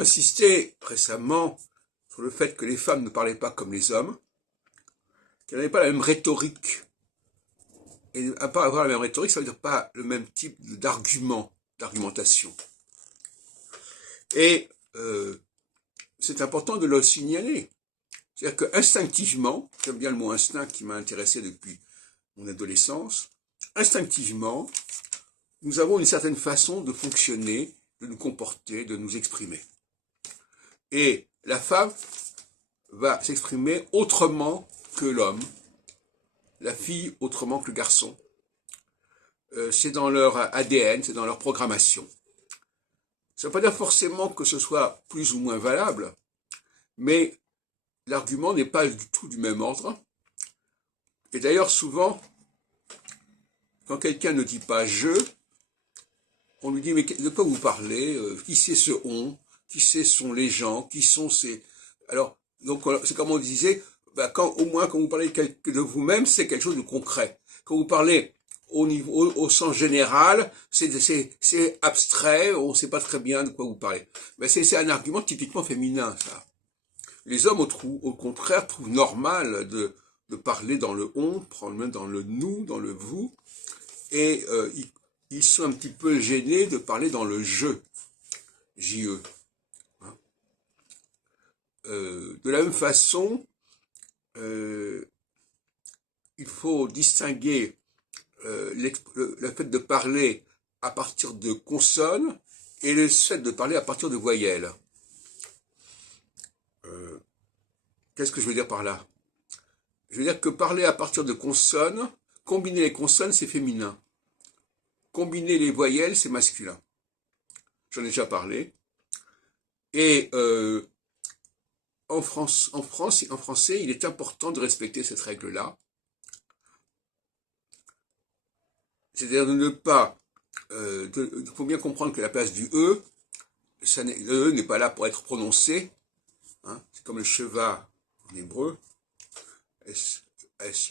insisté récemment sur le fait que les femmes ne parlaient pas comme les hommes, qu'elles n'avaient pas la même rhétorique. Et à part avoir la même rhétorique, ça veut dire pas le même type d'argumentation. Et c'est important de le signaler. C'est-à-dire que instinctivement, j'aime bien le mot instinct qui m'a intéressé depuis mon adolescence, instinctivement, nous avons une certaine façon de fonctionner, de nous comporter, de nous exprimer. Et la femme va s'exprimer autrement que l'homme, la fille autrement que le garçon. C'est dans leur ADN, c'est dans leur programmation. Ça ne veut pas dire forcément que ce soit plus ou moins valable, mais l'argument n'est pas du tout du même ordre. Et d'ailleurs, souvent, quand quelqu'un ne dit pas « je », on lui dit « mais de quoi vous parlez? Qui c'est ce « on » ? Qui c'est sont les gens? Qui sont ces... » Alors, donc c'est comme on disait, au moins quand vous parlez de vous-même, c'est quelque chose de concret. Quand vous parlez au sens général, c'est abstrait, on ne sait pas très bien de quoi vous parlez. Mais c'est un argument typiquement féminin, ça. Les hommes, au contraire, trouvent normal de parler dans le « on », prendre même dans le « nous », dans le « vous », et ils sont un petit peu gênés de parler dans le « je », J-E. De la même façon, il faut distinguer le fait de parler à partir de consonnes et le fait de parler à partir de voyelles. Qu'est-ce que je veux dire par là? Je veux dire que parler à partir de consonnes, combiner les consonnes, c'est féminin. Combiner les voyelles, c'est masculin. J'en ai déjà parlé. Et en français, il est important de respecter cette règle-là. C'est-à-dire de ne pas... il faut bien comprendre que la place du E, le E n'est pas là pour être prononcé. Hein, c'est comme le Sheva en hébreu, S-H-E-V-A,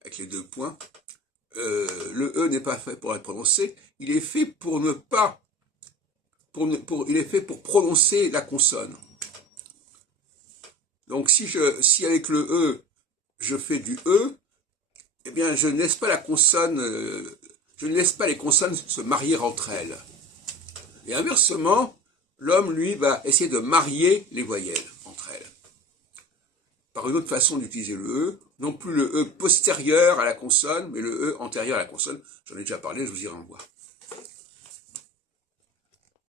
avec les deux points. Le E n'est pas fait pour être prononcé, il est fait pour ne pas... il est fait pour prononcer la consonne. Donc si avec le E, je fais du E, eh bien je ne laisse pas la consonne, je ne laisse pas les consonnes se marier entre elles. Et inversement, l'homme, lui, va essayer de marier les voyelles entre elles. Par une autre façon d'utiliser le E, non plus le E postérieur à la consonne, mais le E antérieur à la consonne. J'en ai déjà parlé, je vous y renvoie.